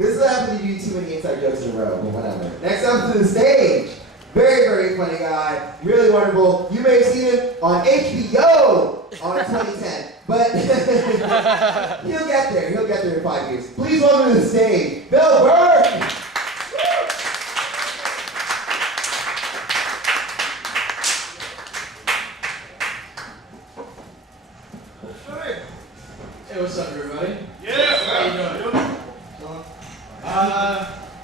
This is what happens if you do too many inside jokes in a row, but whatever. Next up to the stage. Very, very funny guy. Really wonderful. You may have seen him on HBO on 2010. But he'll get there. He'll get there in 5 years. Please welcome to the stage, Bill Burke. Hey, what's up, everybody? Yeah! How you doing?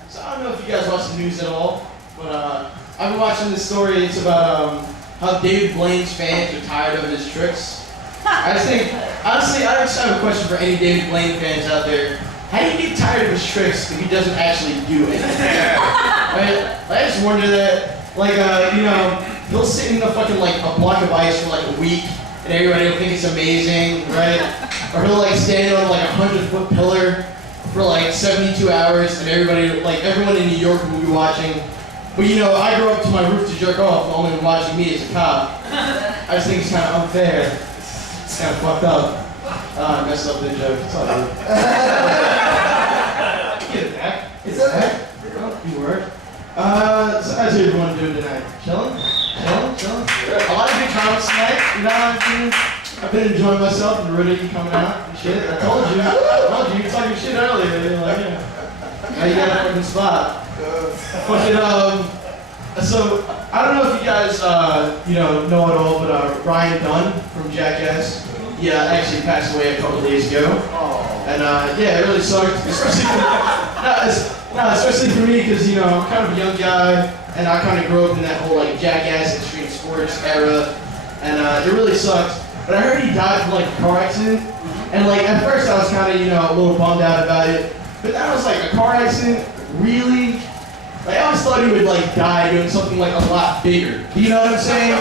So I don't know if you guys watch the news at all, but I've been watching this story. It's about how David Blaine's fans are tired of his tricks. I just think, honestly, I just have a question for any David Blaine fans out there. How do you get tired of his tricks if he doesn't actually do anything? Right? I just wonder that, like, you know, he'll sit in the fucking, like, a block of ice for, like, a week, and everybody will think it's amazing, right? Or he'll, like, stand on, like, a 100-foot pillar for, like, 72 hours, and everybody, like, everyone in New York will be watching. But, you know, I go up to my roof to jerk off, and only watching me as a cop. I just think it's kind of unfair. It's kind of fucked up. I messed up the joke. It's all good. Get it back. It's okay. You work. So how's everyone doing tonight? Chilling? Chilling? A lot of good comments tonight. You know, I've been enjoying myself and Rudy coming out and shit. I told you. You were talking shit earlier. You're like, yeah. Now you got a fucking spot. Fucking, so, I don't know if you guys, you know it all, but Ryan Dunn from Jackass, he actually passed away a couple days ago. And yeah, it really sucked, especially for me, because, you know, I'm kind of a young guy, and I kind of grew up in that whole, like, Jackass extreme sports era, and it really sucked. But I heard he died from, like, a car accident, and, like, at first I was kind of, you know, a little bummed out about it, but then I was like, a car accident? Really? Like, I always thought he would, like, die doing something, like, a lot bigger. You know what I'm saying?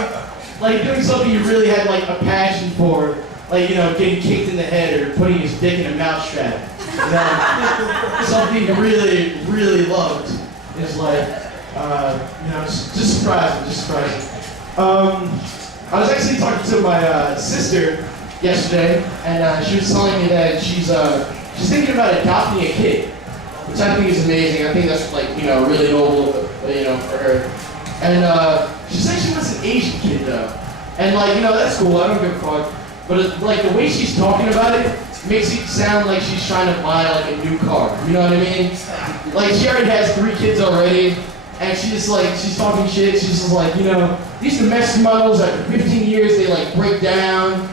Like, doing something you really had, like, a passion for. Like, you know, getting kicked in the head or putting his dick in a mousetrap. You know? Something you really, really loved. Is like, you know, just surprising. I was actually talking to my sister yesterday, and she was telling me that she's thinking about adopting a kid. Which I think is amazing. I think that's, like, you know, really noble, you know, for her. And she said she wants an Asian kid though. And, like, you know, that's cool, I don't give a fuck. But like the way she's talking about it makes it sound like she's trying to buy, like, a new car. You know what I mean? Like, she already has 3 kids already, and she's talking shit. She's just like, you know, these domestic models after 15 years they, like, break down,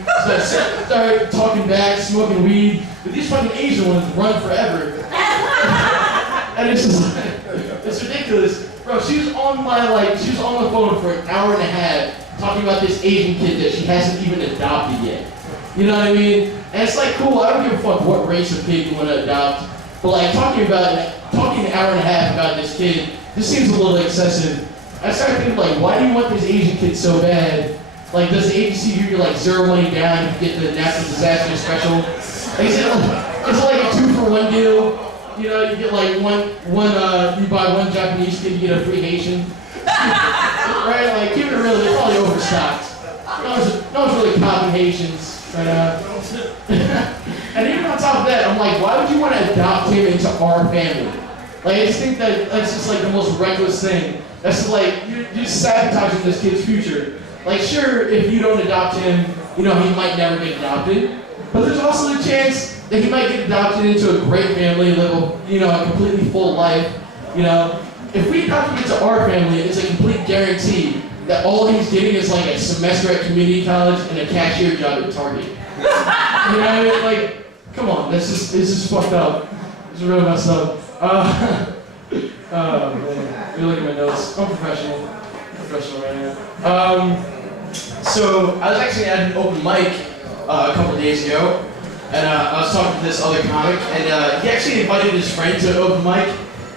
start talking back, smoking weed. But these fucking Asian ones run forever. And it's just like, it's ridiculous. Bro, she was on the phone for an hour and a half talking about this Asian kid that she hasn't even adopted yet. You know what I mean? And it's like, cool, I don't give a fuck what race of kid you want to adopt, but, like, talking an hour and a half about this kid, this seems a little excessive. I started thinking, like, why do you want this Asian kid so bad? Like, does the agency give you, like, 0 money down if you get the natural disaster special? Like, is it like a 2-for-1 deal? You know, you get, like, you buy one Japanese kid, you get a free Haitian. Right? Like, keep it real, they're probably overstocked. No one's really copping Haitians. But, and even on top of that, I'm like, why would you want to adopt him into our family? Like, I just think that's just, like, the most reckless thing. That's just, like, you're just sabotaging this kid's future. Like, sure, if you don't adopt him, you know, he might never get adopted. But there's also the chance that he might get adopted into a great family, live a, you know, a completely full life. You know, if we adopt him into our family, it's a complete guarantee that all he's getting is, like, a semester at community college and a cashier job at Target. You know what I mean? Like, come on, this is fucked up. It's really messed up. Oh man, you look at my notes. I'm professional right now. So I was actually at an open mic a couple days ago, and I was talking to this other comic, and he actually invited his friend to an open mic.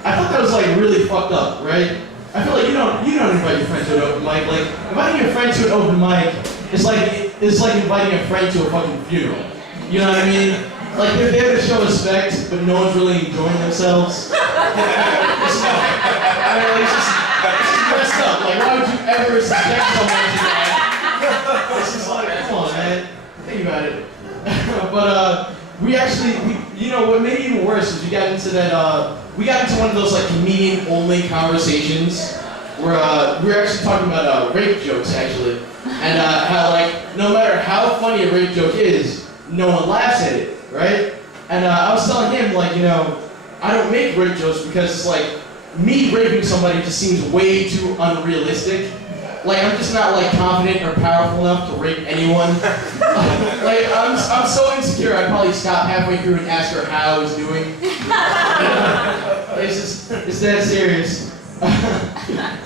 I thought that was, like, really fucked up, right? I feel like you don't invite your friend to an open mic. Like, inviting your friend to an open mic is like inviting a friend to a fucking funeral. You know what I mean? Like, they're there to show respect, but no one's really enjoying themselves. It's just messed up. Like, why would you ever subject someone to that? It's just like, come on, man. Think about it. But you know, what made it even worse is we got into one of those like comedian-only conversations where we were actually talking about rape jokes actually, and how like no matter how funny a rape joke is, no one laughs at it, right? And I was telling him like, you know, I don't make rape jokes because it's like me raping somebody just seems way too unrealistic. Like I'm just not like confident or powerful enough to rape anyone. Like I'm so insecure I'd probably stop halfway through and ask her how I was doing. It's that serious.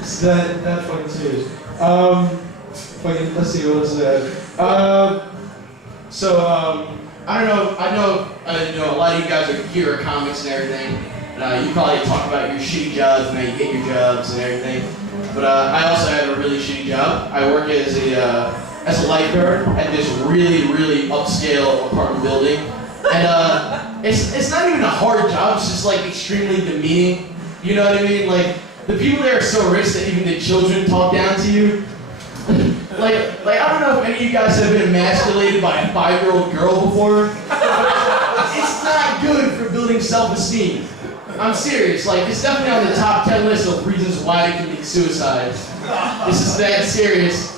It's that fucking serious. Let's see what else is there. I don't know. I know a lot of you guys are here are comics and everything. You probably talk about your shitty jobs and how you get your jobs and everything. But I also have a really shitty job. I work as a lifeguard at this really, really upscale apartment building. And it's not even a hard job, it's just like extremely demeaning. You know what I mean? Like the people there are so rich that even the children talk down to you. like I don't know if any of you guys have been emasculated by a 5-year-old girl before. It's not good for building self-esteem. I'm serious, like it's definitely on the top 10 list of reasons why to commit suicide. This is that serious.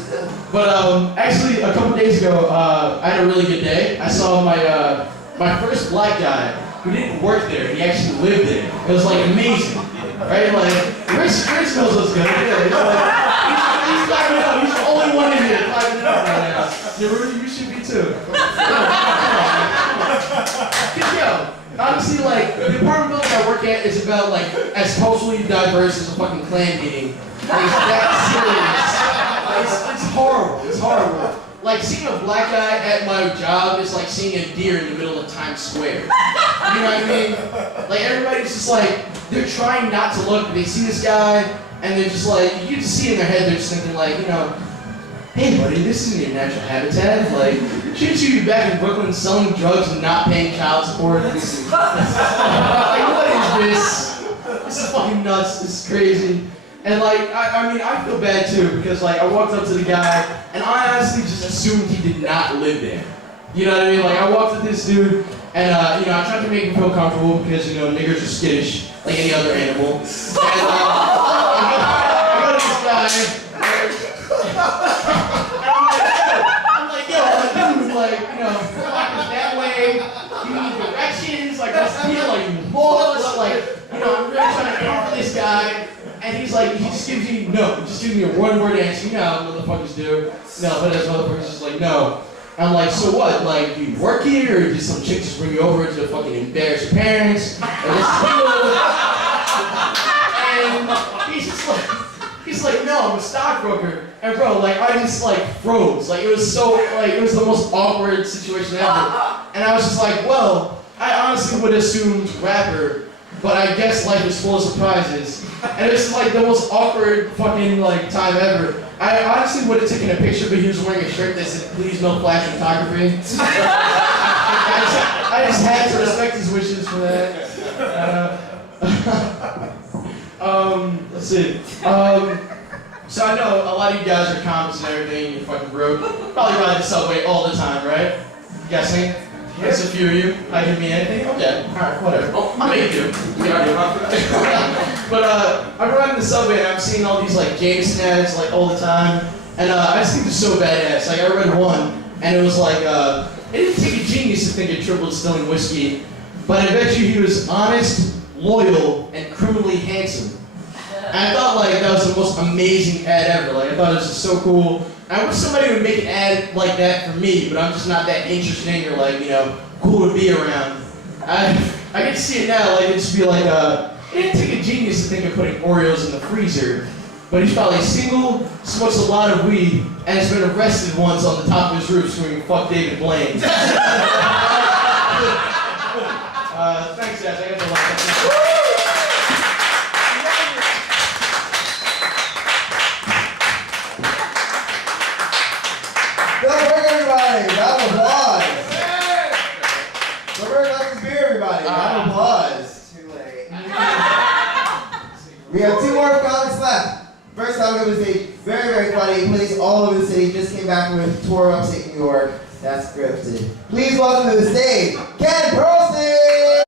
But actually, a couple days ago, I had a really good day. I saw my first black guy who didn't work there. He actually lived there. It was like amazing, right? Like Rich smells looks good. Yeah, he's climbing up. He's the only one in here climbing up right now. Rudy, you should be too. Honestly, like, the apartment building I work at is about, like, as culturally diverse as a fucking clan meeting. Like, it's that serious. It's horrible. It's horrible. Like, seeing a black guy at my job is like seeing a deer in the middle of Times Square. You know what I mean? Like, everybody's just like, they're trying not to look, but they see this guy, and they're just like, you can see in their head, they're just thinking, like, you know, hey buddy, this isn't your natural habitat. Like, shouldn't you be back in Brooklyn selling drugs and not paying child support? Like, what is this? This is fucking nuts. This is crazy. And like, I mean, I feel bad too because like I walked up to the guy and I honestly just assumed he did not live there. You know what I mean? Like I walked up to this dude and you know I tried to make him feel comfortable because you know niggers are skittish like any other animal. And I go to this guy. I'm like, yo, dude, like, you know, that way, you need directions, like, what's the deal, like, you lost, like, you know, I'm really trying to aim for this guy, and he's like, he just gives me a one-word answer, you know how motherfuckers do, no, but this motherfucker's just like, no. I'm like, so what, like, do you work here, or did some chick just bring you over to fucking embarrass your parents, and he's like, no, I'm a stockbroker. And bro, like, I just like froze. Like, it was the most awkward situation ever. And I was just like, well, I honestly would have assumed rapper, but I guess life is full of surprises. And it's like the most awkward fucking like time ever. I honestly would have taken a picture, but he was wearing a shirt that said, please no flash photography. I just had to respect his wishes for that. Let's see. So I know a lot of you guys are comics and everything, you're fucking broke. Probably ride the subway all the time, right? Guessing? Yes, a few of you. I give me anything? Okay. Alright, whatever. Oh, I'll make you. But I'm riding the subway and I'm seeing all these like Jameson ads like all the time. And I just think they're so badass. Like I read one and it was like, it didn't take a genius to think of triple distilling whiskey, but I bet you he was honest, loyal, and criminally handsome. And I thought like that was the most amazing ad ever. Like I thought it was just so cool. I wish somebody would make an ad like that for me, but I'm just not that interesting or like, you know, cool to be around. I get to see it now, like it'd just be like, it didn't take a genius to think of putting Oreos in the freezer, but he's probably single, smokes a lot of weed, and has been arrested once on the top of his roof screaming, fuck David Blaine. Thanks guys, I got to like everybody! Round of applause! So we're going to beer, everybody. Round of applause. Too late. We have 2 more comics left. First time over the stage, very, very funny. He plays all over the city. Just came back from a tour upstate New York. That's scripted. Please welcome to the stage, Ken Perlson!